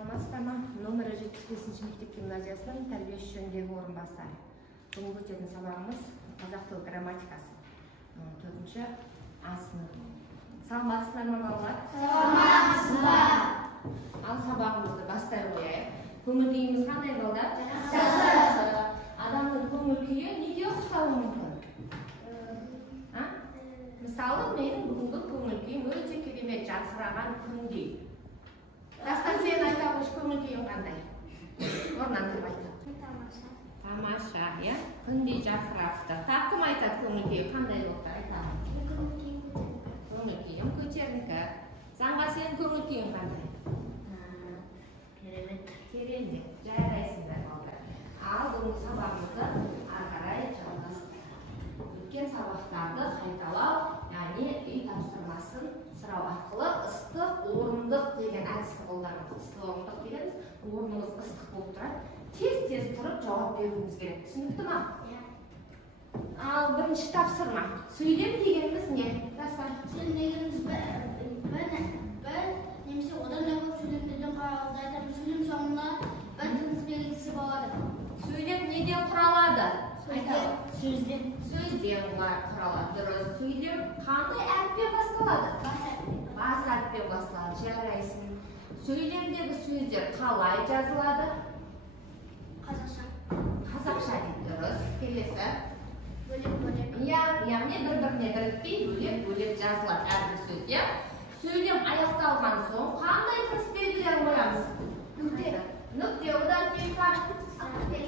Саламатсыздарбы? Номер 75 мектеп гимназиясынын тәрбие жөнүндөгү орунбасары. Бүгүнкү өтөтүн сабагыбыз казак тил грамматикасы. 4-чү А сыныбы. Саламатсыздарбы балдар? Саламатсыздар. Ал сабагыбызды бастай коелу. Көңүл күйүңүз кандай балдар? Жакшы. Адамдын көңүл күйү эмнеге окшошу мүмкүн? Мисалы, менин бүгүнкү көңүл күйүм өтө керемет, жаркыраган күндү. Дастан, сен айта кош, көңүл күйүң кандай? Орнан туруп айта. Тамаша, я? Күндү жаркырапты. Так ким айтат көңүл күйү кандай болду? Айта. Көңүл күйүм көтеринки. Заңга сенин көңүл күйүң кандай? Керемет. Керемет. Жайрайсыңдар балдар. Ал бүгүнкү сабагыбызды ары карай жалгастыралы. Өткен сабактарды кайталоо, яғни үй тапсырмасын сұрау арқылы ыстық, орындық деген әдісті қолданамыз. Ыстық, орындық дегеніміз, орныңыз ыстық болып тұрады. Тез-тез тұрып жауап беруіңіз керек. Түсінікті ма? Ал бірінші тапсырма. Сөйлем дегеніміз не? Сөйлем дегеніміз бір немесе одан да көп сөйлемдерден құралады. Айтамыз, сөйлем соңында бір тыныс белгісі болады. Сөйлем неден құралады? Сөзден құралады. Дұрыс. Сөйлем қандай әріппен басталады? Бас әріппен басталады. Жарайсың. Сөйлемдегі сөздер қалай жазылады? Қазақша. Қазақша дейді. Дұрыс. Келесі. Бөлек-бөлек. Яғни бір-біріне бірікпей бөлек-бөлек жазылады әрбір сөздер. Сөйлем аяқталған соң қандай тыныс белгілерін қоямыз? Нүкте. Одан кейін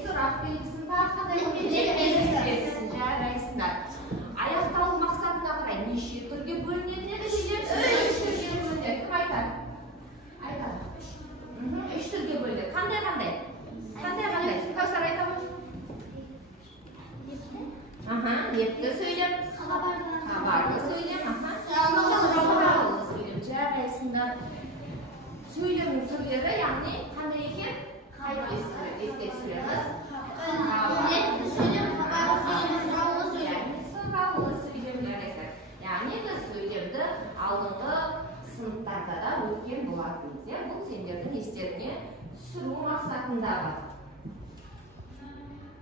сұрақ белгісін тағы жарайсыңдар. Аяқталу мақсатына қарай неше түрге бөлінеді? Үш түрге бөлінеді. Кім айтады? Айтады. Үш түрге бөлінеді. Қандай? Кәусар айта қойшы. Епті сөйлем. Хабарлы сөйлем. Сұраулы сөйлем. Жарайсыңдар. Сөйлемнің түрлері, яғни қандай екен? Есте түсіреміз. Сұраулы сөйлем жарайсыздар. Яғни біз сөйлемді алдыңғы сыныптарда да өткен болатынбыз. Бұл сендердің естеріне түсіру мақсатындағы.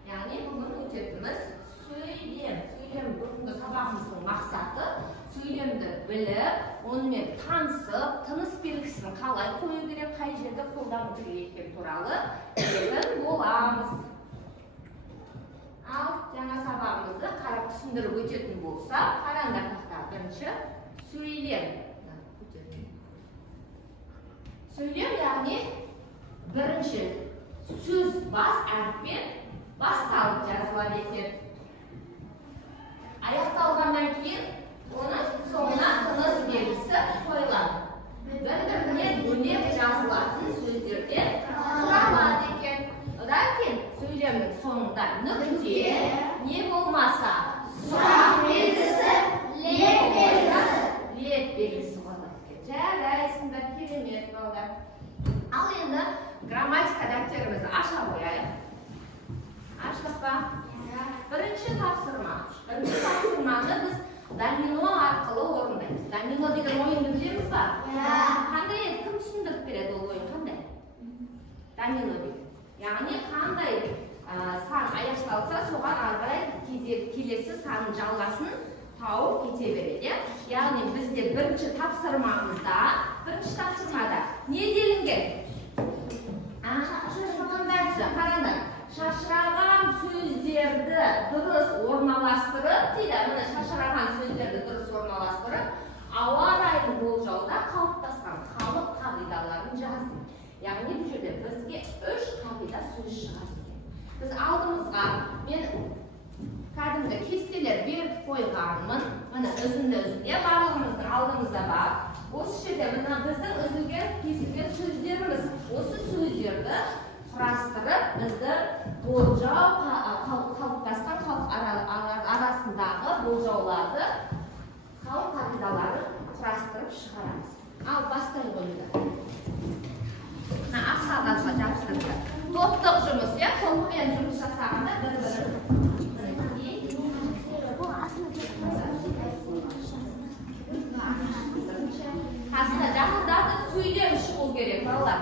Яғни бүгін өтетіміз сөйлем. Бүгінгі сабағымыздың мақсаты сөйлемді біліп, онымен танысып, тыныс белгісін қалай қою керек, қай жерде қолдану керек екені туралы білетін боламыз. Ал жаңа сабағымызды қарап түсіндіріп өтетін болса, қараңдар тақта. Бірінші сөйлем. Сөйлем яғни бірінші сөз бас әріппен басталып жазылады екен. Аяқталғаннан кейін оны соңына тыныс белгісі қойылады. Бір-біріне бөлек жазылатын сөздерден құралады екен. Одан кейін сөйлемнің соңында нүкте, не болмаса сұрақ белгісі, лек белгісі қойылады екен. Жарайсыңдар, керемет балдар. Ал енді грамматика дәптерімізді аша қояйық. Аштық па? Бірінші тапсырманы біз домино арқылы орындаймыз. Домино деген ойынды білеміз ба? Қандай еді? Кім түсіндіріп береді ол ойын? Қандай? Домино дейді. Яғни қандай сан аяқталса, соған ары қарай келесі санның жалғасын тауып кете береді. Яғни бізде бірінші тапсырмада не делінген? Қараңдар. Шашыраған сөздерді дұрыс орналастырып, міне шашыраған сөздерді дұрыс орналастырып, ауа райын болжауда қалыптасқан халық қағидаларын жаздым. Яғни бұл жерде бізге 3 қағида сөз шығады екен. Біз алдымызға мен кәдімгі кестелер беріп қойғанмын. Міне үзінді барлығымыздың алдымызда бар. Осы жерде мына біздің үзілген кесілген сөздеріміз. Осы сөздерді құрастырып, бізді болжау, қалыптасқан халық арасындағы болжауларды, халық қағидаларын құрастырып шығарамыз. Ал бастай қойды. Ақ қағазға жабыстырды. Топтық жұмыс, топпен жұмыс жасағанда бір-бірін. Қасына жақындатып сөйлем шығу керек, балалар.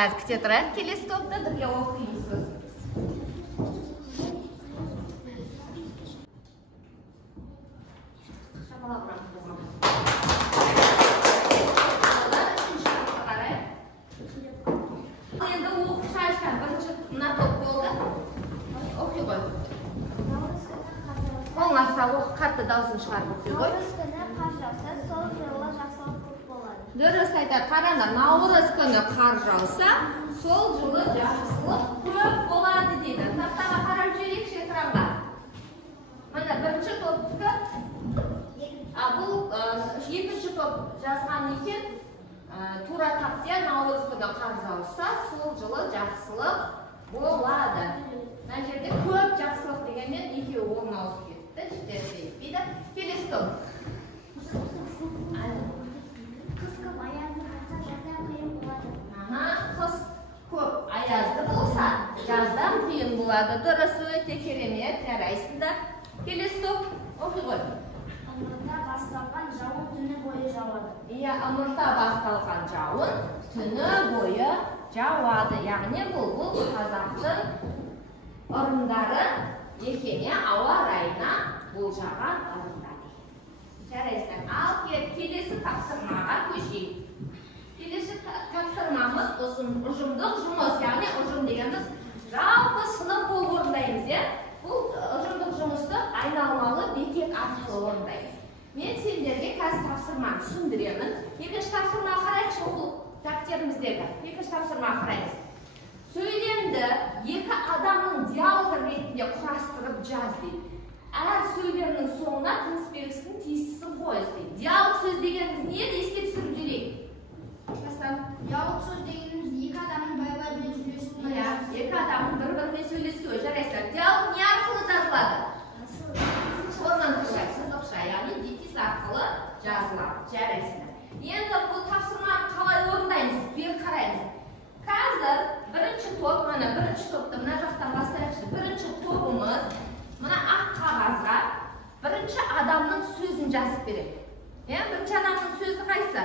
Аз күте тұрайық. Келесі топта бірге оқимыз сөз. Енді оқып шайышқан бірінші мына топ болды. Оқи ғой. Қолыңа сал, оқы, қатты дауысын шығарып оқи ғой. Наурыз күні қар жауса, сол жылы жақсылық көп болады. Дұрыс айтады. Қараңдар, наурыз күні қар жауса, сол жылы жақсылық көп болады дейді. Тақтаға қарап жіберейікші экранға. Мына бірінші топтікі, бұл екінші топ жазған екен. Тура тапте наурыз күні қар жауса, сол жылы жақсылық болады. Мына жерде көп жақсылық дегенмен екеуі орын ауысып кетті. Жетеді. Келесі топ. Қыс көп аязды болса, жазда қиын болады. Қыс көп аязды болса, жаздан қиын болады. Дұрыс, өте керемет, жарайсыңдар. Келесі топ. Оқи ғой. Ымыртта басталған жауын түні бойы жауады. Иә, ымыртта басталған жауын түні бойы жауады. Яғни бұл қазақтың ырымдары екене ауа райына болжаған ырымдар. Жарайсың. Ал келесі тапсырмаға көшейік. Келесі тапсырмамыз ұжымдық жұмыс. Яғни ұжым дегеніміз жалпы сынып болып орындаймыз. Бұл ұжымдық жұмысты айналмалы бекет арқылы орындаймыз. Мен сендерге қазір тапсырманы түсіндіремін. Екінші тапсырмаға қарайықшы, оқу дәптеріміздегі. Екінші тапсырмаға қараймыз. Сөйлемді екі адамның диалогы ретінде құрастырып жаз дейді. Әр сөйлемнің соңына тыныс белгісінің тиісісін қойыз дейді. Диалог сөз дегеніміз не? Еске түсіріп жүрейік. Диалог сөз дегеніміз екі адамның бір-бірімен сөйлесуі. Екі адамның бір-бірімен сөйлесуі. Жарайсыздар. Диалог не арқылы жазылады? Сызықша, яғни дефис арқылы жазылады. Жарайсыздар. Енді бұл тапсырманы қалай орындаймыз? Бері қараймыз. Қазір бірінші топ, бірінші топты мына жақтан бастайықшы. Бірінші тобымыз мына ақ қағазға бірінші адамның сөзін жазып береді. Бірінші адамның сөзі қайсы?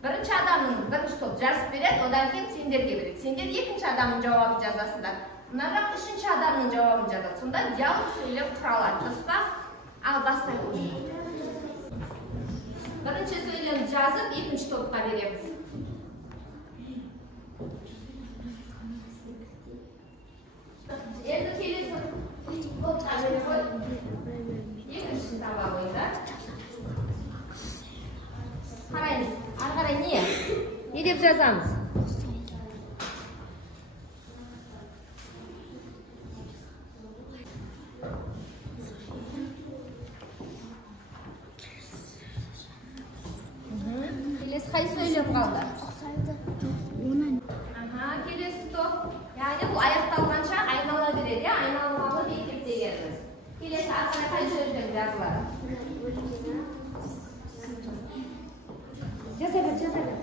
Бірінші адамның бірінші топ жазып береді, одан кейін сендерге береді. Сендер екінші адамның жауабын жазасыңдар. Мына жақ үшінші адамның жауабын жазады. Сонда диалог сөйлем құралады. Дұрыс па? Ал бастайық. Бірінші сөйлемді жазып, екінші топқа береміз. Енді келесі топқа беріп қой. Екінші таба қойыңдар. Қараймыз. Ары қарай не? Не деп жазамыз? Келесі қай сөйлем қалды? Келесі топ. Яғни бұл аяқталғанша айнала береді. Айналмалы мектеп дегеніміз. Келесі ары қарай қай сөйлем жазылады? Жаза бер.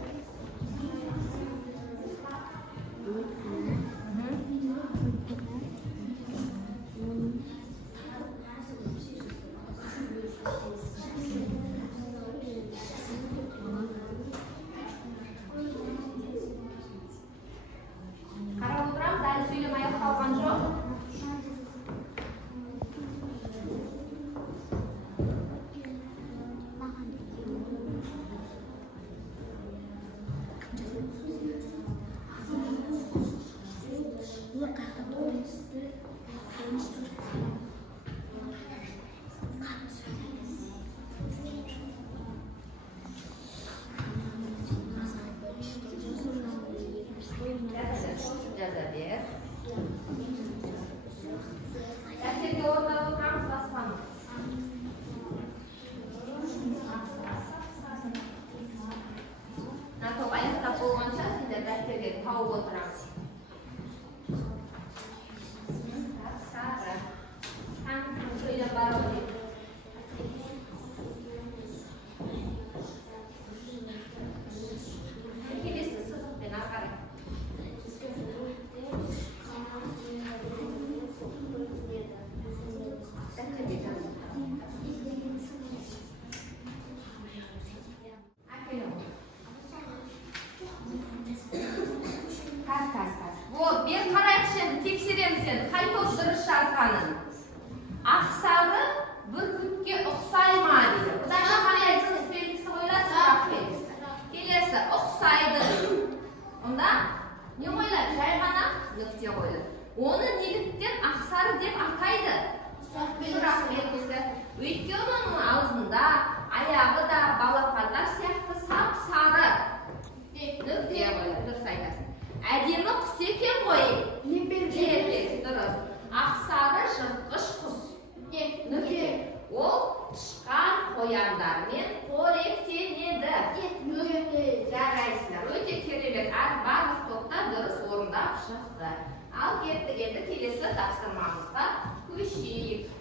Қарап отырамыз, әлі сөйлем аяқталған жоқ. Жаза бер. Дәптерге орындап отырамыз, басқамыз. Мына топ аяқтап болғанша сендер дәптерге тауып отырамыз. Сары. Сөйлем бар ғой. Келесі сызықпен ары қарай. сен қайтып дұрыс жазғаның. Ақсары бүркітке ұқсай ма дейді. Бұдан қандай жұмыс белгісі қойылады? Сұрақ белгісі. Келесі ұқсайды. Онда не қойылады? Жай ғана нүкте қойылады. Оны неліктен ақсары деп атайды? Сұрақ белгісі. Өйткені оның аузында, аяғы да, балапандар сияқты сап-сары нүкте қойылады. Дұрыс айтасың. Әдемі құс екен ғой. Дұрыс. Ақсары жыртқыш құс. Нүкте. Ол тышқан қояндармен қоректенеді. Жарайсыздар. Өте керемет. Барлық топта дұрыс орындап шықты. Ал кетті келесі тапсырмамызға көшейік.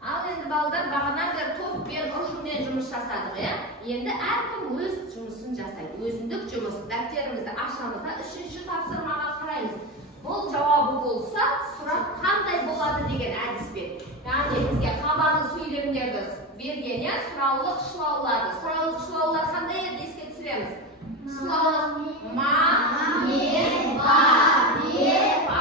Ал енді балдар бағанан бері топпен ұжыммен жұмыс жасадық, енді әркім өз жұмысын жасайды. Өзіндік жұмыс. Дәптерімізді ашамыз да 3-ші тапсырмаға қараймыз. Бұл жауабы болса, сұрақ қандай болады деген әдіспен. Яғни бізге қабағын сөйлемдерді берген, сұраулық шылауларды. Сұраулық шылаулар қандай еді еске түсіреміз? Шылаулық ма, не, ба, бе, ба,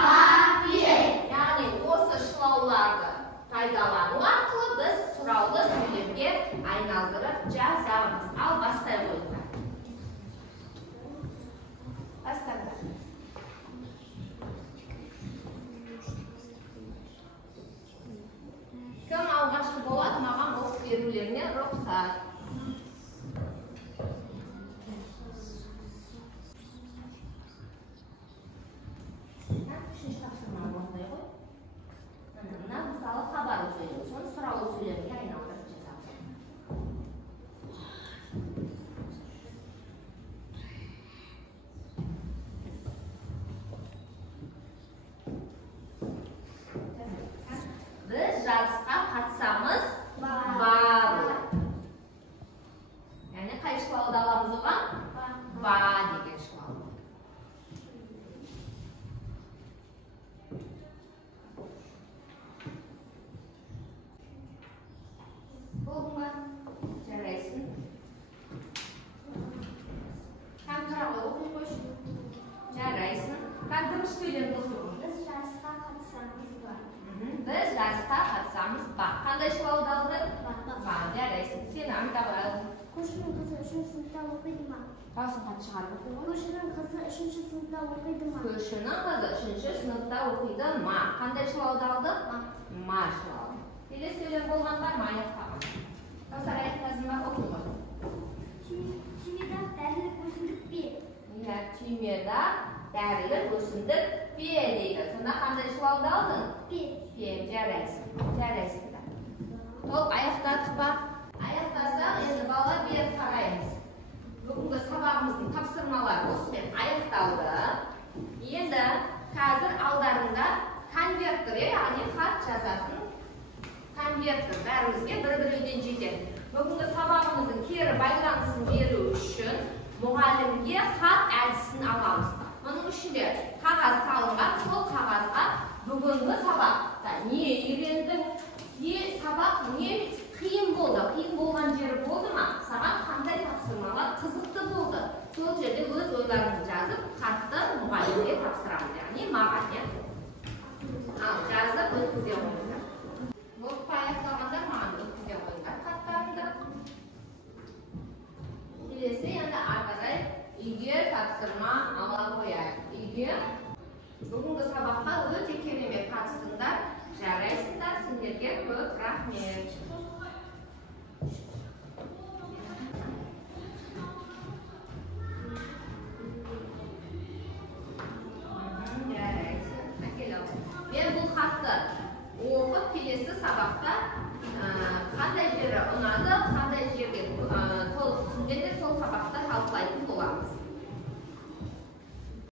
бе. Яғни осы шылауларды пайдалану арқылы біз сұраулы сөйлемге айналдырып жазамыз. Ал бастай қойыңдар. Бастаңдар. Кім алғашқы болады, маған оқып берулеріне рұқсат. Үшінші тапсырма орындай ғой. Мына мысалы хабарлы сөйлем, соны сұраулы сөйлемге айналдырып жазамыз. Біз жарысқа қатысамыз бар. Яғни қай шылауды аламыз оған? Ба деген шылау. Болды ма? Жарайсың. Қан тұрағы оқи қойшы. Жарайсың. Қан дұрыс сөйлем дұрыс. Біз жарысқа қатысамыз бар. Біз жарысқа қатысамыз бар. Қандай шылауды алды? Ба. Жарайсың. Сен айта қойды. Көршінің қызы 3-ші сыныпта оқиды ма? Дауысын хат шығарып оқи ғой. Көршінің қызы 3-ші сыныпта оқиды ма? Көршінің қызы 3-ші сыныпта оқиды ма? Қандай шылауды алды? Ма шылауы. Келесі сөйлем болған бар ма? Аяқтаған. Достар аяқтасын ба? Оқи ғой. Түймедақ дәрілік өсімдік пе? Түймедақ дәрілік өсімдік пе дейді. Сонда қандай шылауды алдың? Пе. Пе. Жарайсың. Жарайсыңдар. Толық аяқтадық ба? Аяқтасақ, енді бала беріп қараймыз. Бүгінгі сабағымыздың тапсырмалары осымен аяқталды. Енді қазір алдарында конвертер, яғни хат жазатын конвертер бәрімізге бір-бірден жетеді. Бүгінгі сабағымыздың кері байланысын беру үшін мұғалімге хат әдісін аламыз. Оның ішінде қағаз салынған, сол қағазға бүгінгі сабақта не үйрендің, сабақ не қиын болды, қиын болған жері болды ма? Саған қандай тапсырмалар қызықты болды? Сол жерде өз ойларыңды жазып, хатты мұғалімге тапсырамыз, яғни маған. Ал жазып өткізе қойыңдар. Оқып аяқталғандар маған өткізе қойыңдар хаттарыңды. Келесі енді ары үйге тапсырма ала қояйық. Үйге бүгінгі сабаққа өте керемет қатыстыңдар. Жарайсыңдар, сендерге көп рахмет.